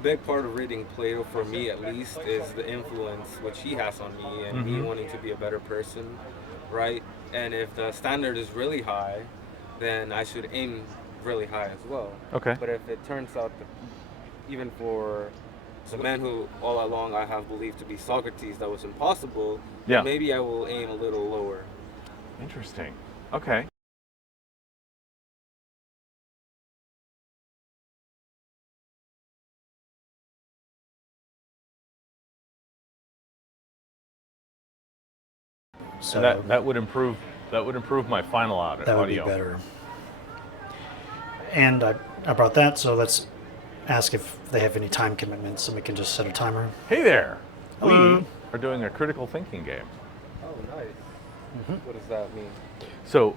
a big part of reading Plato, for me at least, is the influence which he has on me and me wanting to be a better person, right? And if the standard is really high, then I should aim really high as well. Okay. But if it turns out that even for the man who all along I have believed to be Socrates, that was impossible, Yeah. then maybe I will aim a little lower. Interesting. Okay. So that would improve my final audio. that would be better. And I brought that, so let's ask if they have any time commitments, and we can just set a timer. Hey there. Hello. We are doing a critical thinking game. Oh, nice. What does that mean? So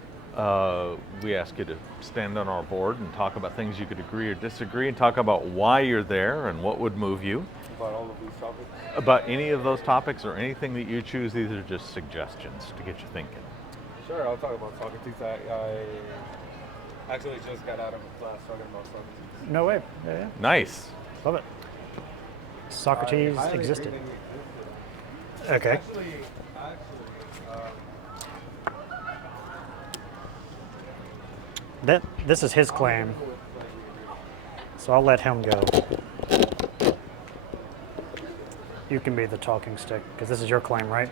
we ask you to stand on our board and talk about things you could agree or disagree, and talk about why you're there and what would move you. About all of these topics? About any of those topics or anything that you choose. These are just suggestions to get you thinking. Sure, I'll talk about Socrates. I actually just got out of a class talking about Socrates. No way. Yeah. Nice. Love it. Socrates I highly existed. agree that he existed. Okay. Actually, This is his claim, so I'll let him go. You can be the talking stick, because this is your claim, right?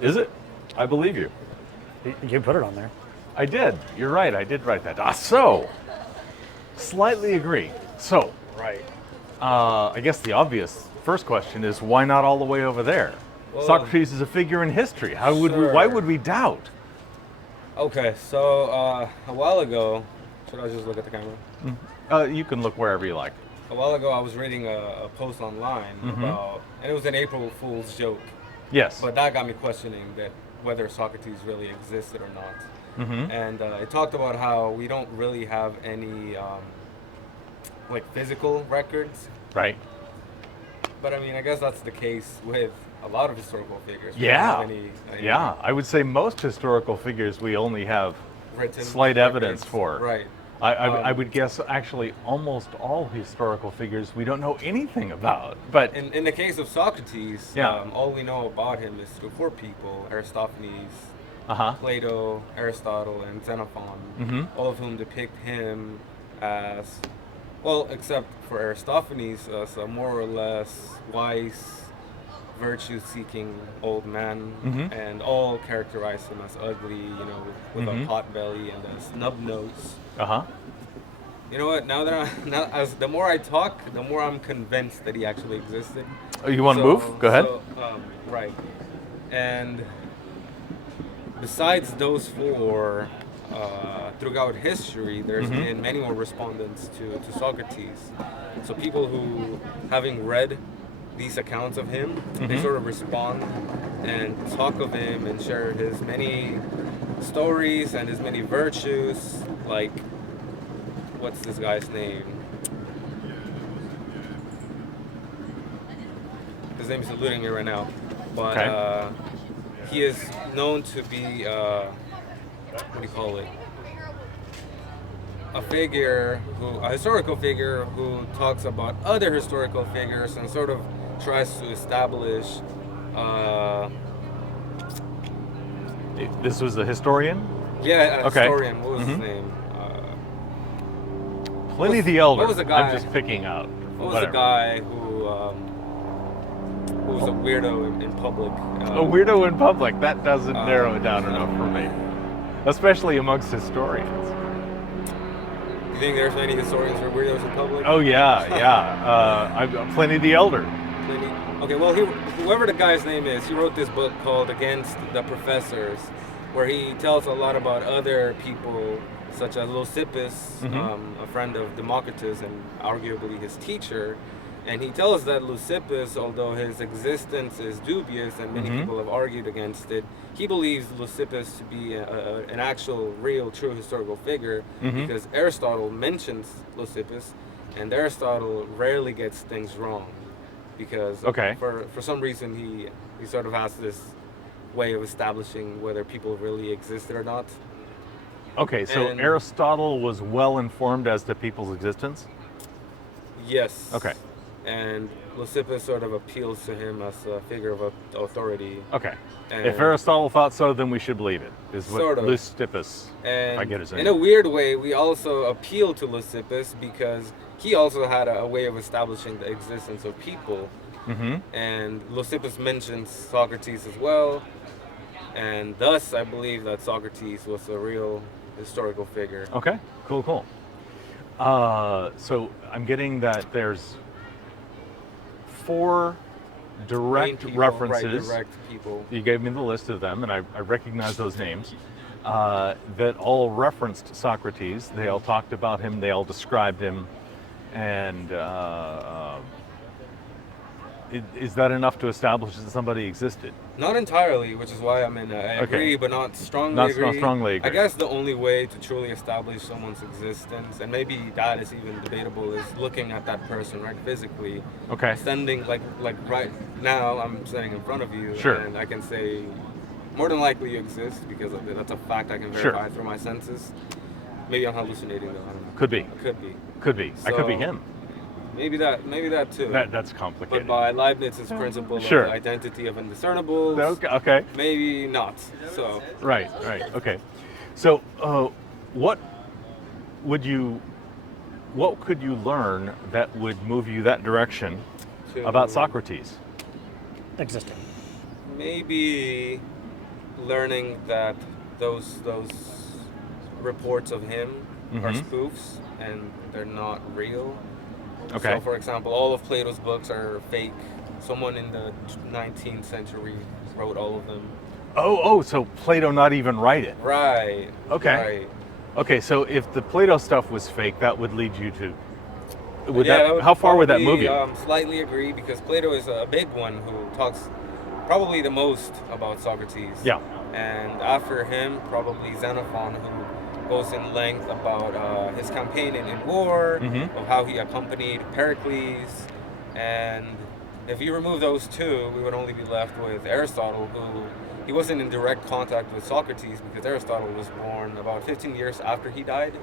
Is it? I believe you. You put it on there. I did. You're right. I did write that. So, slightly agree. So, right. I guess the obvious first question is why not all the way over there? Well, Socrates is a figure in history. How would we? Why would we doubt? Okay, so a while ago, should I just look at the camera? You can look wherever you like. A while ago, I was reading a post online about, and it was an April Fool's joke. Yes. But that got me questioning that whether Socrates really existed or not. And it talked about how we don't really have any like physical records. Right. But I mean, I guess that's the case with a lot of historical figures. We Yeah. don't have any Yeah. I would say most historical figures we only have written slight records. evidence for. Right. I would guess actually almost all historical figures we don't know anything about. But In the case of Socrates, Yeah. all we know about him is through four people: Aristophanes, uh-huh. Plato, Aristotle, and Xenophon, all of whom depict him as, well, except for Aristophanes, as a more or less wise, virtue-seeking old man, and all characterize him as ugly, with a pot belly and a snub nose. Uh-huh. You know what? As the more I talk, the more I'm convinced that he actually existed. Oh, you want to move? Go ahead. Right. And besides those four, throughout history, there's been many more respondents to Socrates. So people who, having read these accounts of him, they sort of respond and talk of him and share his many stories and his many virtues. Like, what's this guy's name? His name is eluding me right now, but Okay. he is known to be what do you call it? A historical figure who talks about other historical figures and sort of tries to establish. This was a historian? Yeah, a Okay. historian. What was his name? Pliny the Elder. what was the guy- I'm just picking out. What was Whatever. the guy who was a weirdo in public? A weirdo in public. That doesn't narrow it down enough for me. Especially amongst historians. Do you think there's many historians who are weirdos in public? Oh, yeah. Pliny the Elder. Pliny? Okay, well, whoever the guy's name is, he wrote this book called Against the Professors, where he tells a lot about other people, such as Leucippus, a friend of Democritus and arguably his teacher. And he tells that Leucippus, although his existence is dubious and many people have argued against it, he believes Leucippus to be an actual, real, true historical figure because Aristotle mentions Leucippus, and Aristotle rarely gets things wrong because for some reason he sort of has this way of establishing whether people really existed or not. Okay, so And- Aristotle was well informed as to people's existence? Yes. Okay. and Leucippus sort of appeals to him as a figure of authority. Okay. And If Aristotle thought so, then we should believe it. Is what Sort of. Leucippus, if I And get his name. in a weird way, we also appeal to Leucippus because he also had a way of establishing the existence of people. Mm-hmm. And Leucippus mentions Socrates as well, and thus I believe that Socrates was a real historical figure. Okay. Cool. So I'm getting that there's 4 Main direct people, references. Right, direct people. You gave me the list of them, and I recognize those names. That all referenced Socrates. They all talked about him. They all described him. And is that enough to establish that somebody existed? Not entirely, which is why I agree, but not strongly Not agree. strongly agree. I guess the only way to truly establish someone's existence, and maybe that is even debatable, is looking at that person, right, physically. Okay. Standing, like right now, I'm standing in front of you, Sure. and I can say, more than likely you exist, because that's a fact I can verify Sure. through my senses. Maybe I'm hallucinating, though, I don't know. Could be. Could be. Could be. I could be So, him. Maybe that too. That's But complicated. by Leibniz's principle Sure. of the identity of indiscernibles, Okay. maybe not. So Right. Okay. So, what could you learn that would move you that direction to about Socrates? Existing. maybe learning that those reports of him are Mhm. spoofs and they're not real. Okay. So, for example, all of Plato's books are fake. Someone in the 19th century wrote all of them. Oh, so Plato not even write it. Right. Okay. Right. Okay, so if the Plato stuff was fake, that would lead you to. That would How far would that move probably, you? Slightly agree, because Plato is a big one who talks probably the most about Socrates. Yeah. And after him, probably Xenophon, who goes in length about his campaign in war, Mhm. of how he accompanied Pericles. And if you remove those two, we would only be left with Aristotle, who he wasn't in direct contact with Socrates because Aristotle was born about 15 years after he died.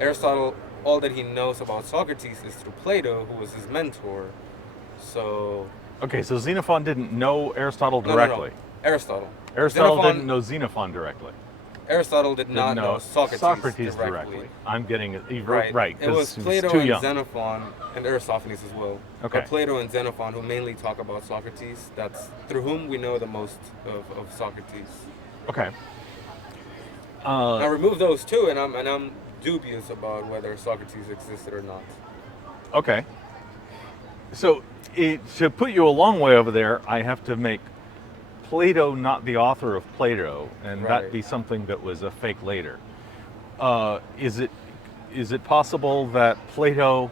Aristotle, all that he knows about Socrates is through Plato, who was his mentor. So Okay, so Xenophon didn't know Aristotle no, directly. Aristotle. Aristotle Xenophon- didn't know Xenophon directly. Aristotle did Didn't not know Socrates, directly. I'm getting it Right. It was because Plato too and young. Xenophon and Aristophanes as well. Okay. But Plato and Xenophon, who mainly talk about Socrates, that's through whom we know the most of Socrates. Okay. Now remove those two, and I'm dubious about whether Socrates existed or not. Okay. So to put you a long way over there, I have to make Plato not the author of Plato, and that Right. be something that was a fake later. Is it possible that Plato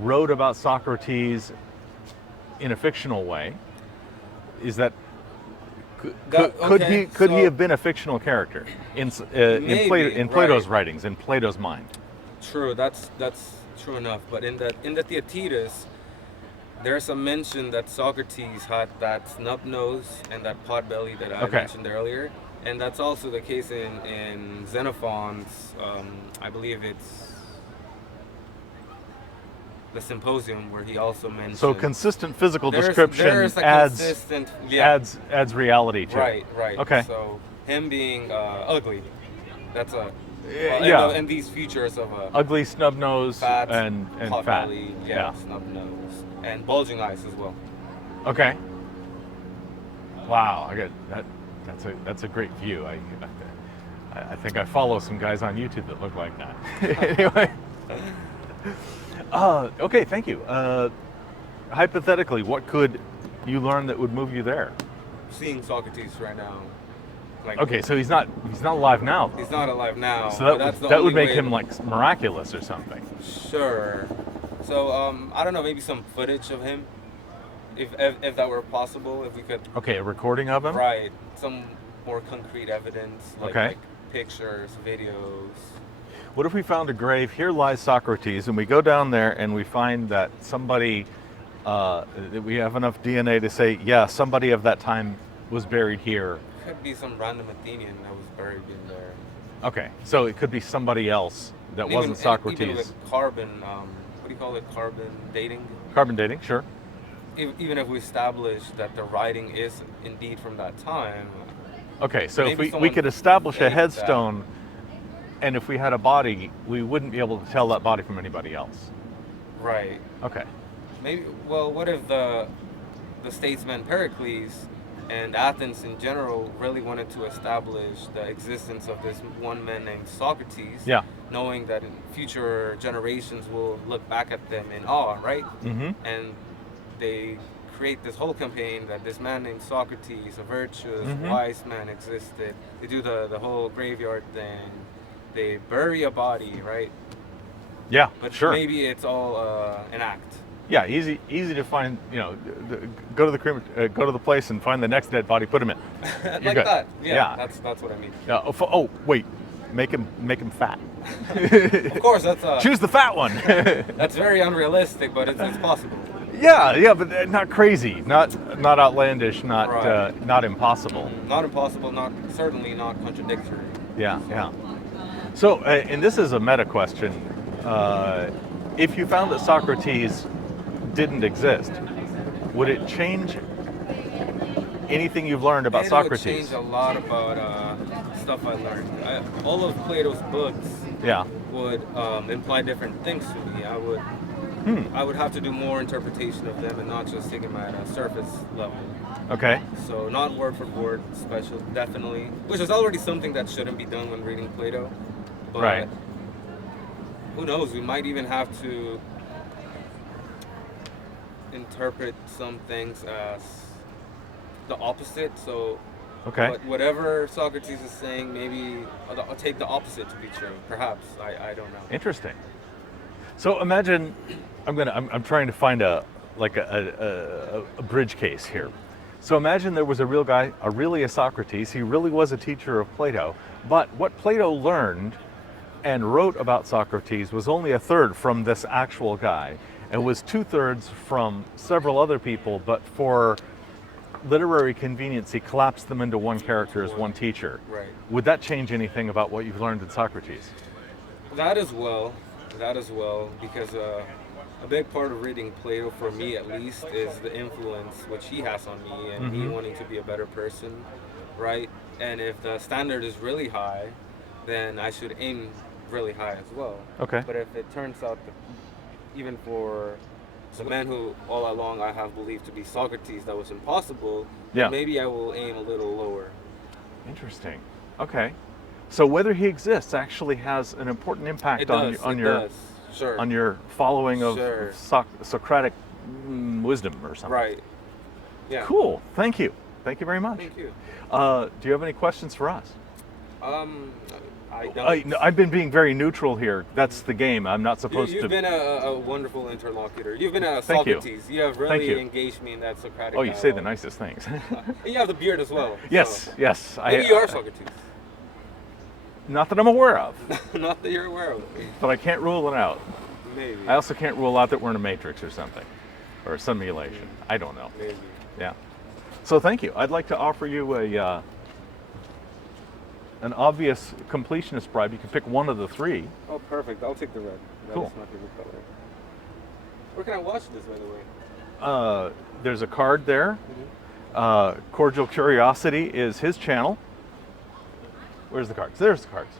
wrote about Socrates in a fictional way? Is that could he have been a fictional character in Plato's right. writings, in Plato's mind? True, that's true enough. But in the Theaetetus, there's a mention that Socrates had that snub nose and that pot belly that I Okay. mentioned earlier, and that's also the case in Xenophon's. I believe it's the Symposium, where he also mentioned. So consistent physical there's description a adds consistent, yeah, adds reality to right, it. right. Okay. So him being ugly, that's a yeah. and these features of a Ugly, snub nose, fat, and pot fat. belly, yeah, snub nose, and bulging eyes as well. Okay. Wow, I get that. That's a great view. I think I follow some guys on YouTube that look like that. Anyway. Okay, thank you. Hypothetically, what could you learn that would move you there? Seeing Socrates right now, like, Okay, so he's not alive now. he's not alive now. So but that's the that would only make way him to- like miraculous or something. Sure. So I don't know, maybe some footage of him, if that were possible, if we could. Okay, a recording of him. Right. Some more concrete evidence, Okay. like pictures, videos. What if we found a grave, here lies Socrates, and we go down there and we find that somebody, that we have enough DNA to say, yeah, somebody of that time was buried here. Could be some random Athenian that was buried in there. Okay, so it could be somebody else that And wasn't even Socrates. with carbon, do you call it, carbon dating? Carbon dating, sure. Even if we establish that the writing is indeed from that time, Okay, so if maybe we someone could establish a faked that. headstone, and if we had a body, we wouldn't be able to tell that body from anybody else. right? Okay. Maybe. Well, what if the statesman Pericles and Athens in general really wanted to establish the existence of this one man named Socrates, Yeah. knowing that in future generations will look back at them in awe, right? Mm-hmm. And they create this whole campaign that this man named Socrates, a virtuous, Mhm. wise man, existed. They do the whole graveyard thing. They bury a body, right? Yeah, But sure. maybe it's all an act. Yeah, easy to find. Go to the place and find the next dead body. Put him in. Like good. that. Yeah, Yeah. That's what I mean. Yeah. Wait, make him fat. Of course, that's Choose the fat one. that's very unrealistic, but it's possible. yeah, but not crazy, not outlandish, not Right. not impossible. Not impossible, certainly not contradictory. Yeah, yeah. So, and this is a meta question. If you found that Socrates didn't exist, would it change anything you've learned about It Socrates? would change a lot about stuff I learned. All of Plato's books Yeah. would imply different things to me. I would have to do more interpretation of them and not just take them at a surface level. Okay. So not word for word special, definitely, which is already something that shouldn't be done when reading Plato. But Right. who knows? We might even have to interpret some things as the opposite. So Okay. whatever Socrates is saying, maybe I'll take the opposite to be true. Perhaps I don't know. Interesting. So imagine, I'm trying to find a bridge case here. So imagine there was a real guy, a Socrates. He really was a teacher of Plato, but what Plato learned and wrote about Socrates was only a third from this actual guy, and was 2/3 from several other people, but for literary convenience, he collapsed them into one character as one teacher. Right. Would that change anything about what you've learned in Socrates? That as well, because a big part of reading Plato, for me at least, is the influence which he has on me and me wanting to be a better person, right? And if the standard is really high, then I should aim really high as well. Okay. But if it turns out that even for the man who all along I have believed to be Socrates, that was impossible, Yeah. then maybe I will aim a little lower. Interesting. Okay. So whether he exists actually has an important impact It on does, on it your does. Sure. on your following of Sure. Socratic wisdom or something. Right. Yeah. Cool. Thank you. Thank you very much. Thank you. Do you have any questions for us? I don't. I've been being very neutral here. That's the game. I'm not supposed You've to. been a wonderful interlocutor. You've been a Thank you. Socrates. You have Thank really you. engaged me in that Socratic Oh, you say the dialogue. nicest things. And you have the beard as well. Yes, so yes. maybe you are Socrates. Not that I'm aware of, Not that you're aware of. but I can't rule it out. Maybe. I also can't rule out that we're in a matrix or something, or a simulation. I don't know. Maybe. Yeah. So thank you. I'd like to offer you an obvious completionist bribe. You can pick one of the three. Oh, perfect. I'll take the red. That Cool. is my favorite color. Where can I watch this, by the way? There's a card there. Cordial Curiosity is his channel. Where's the cards? There's the cards.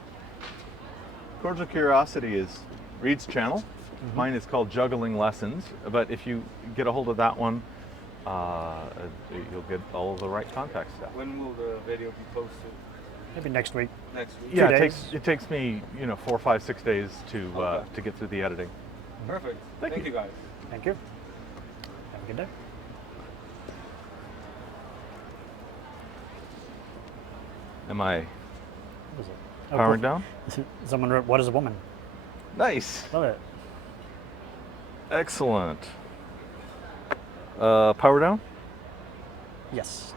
Cordial Curiosity is Reed's channel. Mine is called Juggling Lessons. But if you get a hold of that one, you'll get all of the right contact stuff. When will the video be posted? Maybe next week. Next week? Yeah, 2 days. it takes me 4, 5, 6 days to Okay. to get through the editing. Perfect. Thank Thank you. you guys. Thank you. Have a good day. Am I What is it? Oh, powering cool. down? Someone wrote, "What is a woman?" Nice. Love it. Excellent. Power down? Yes.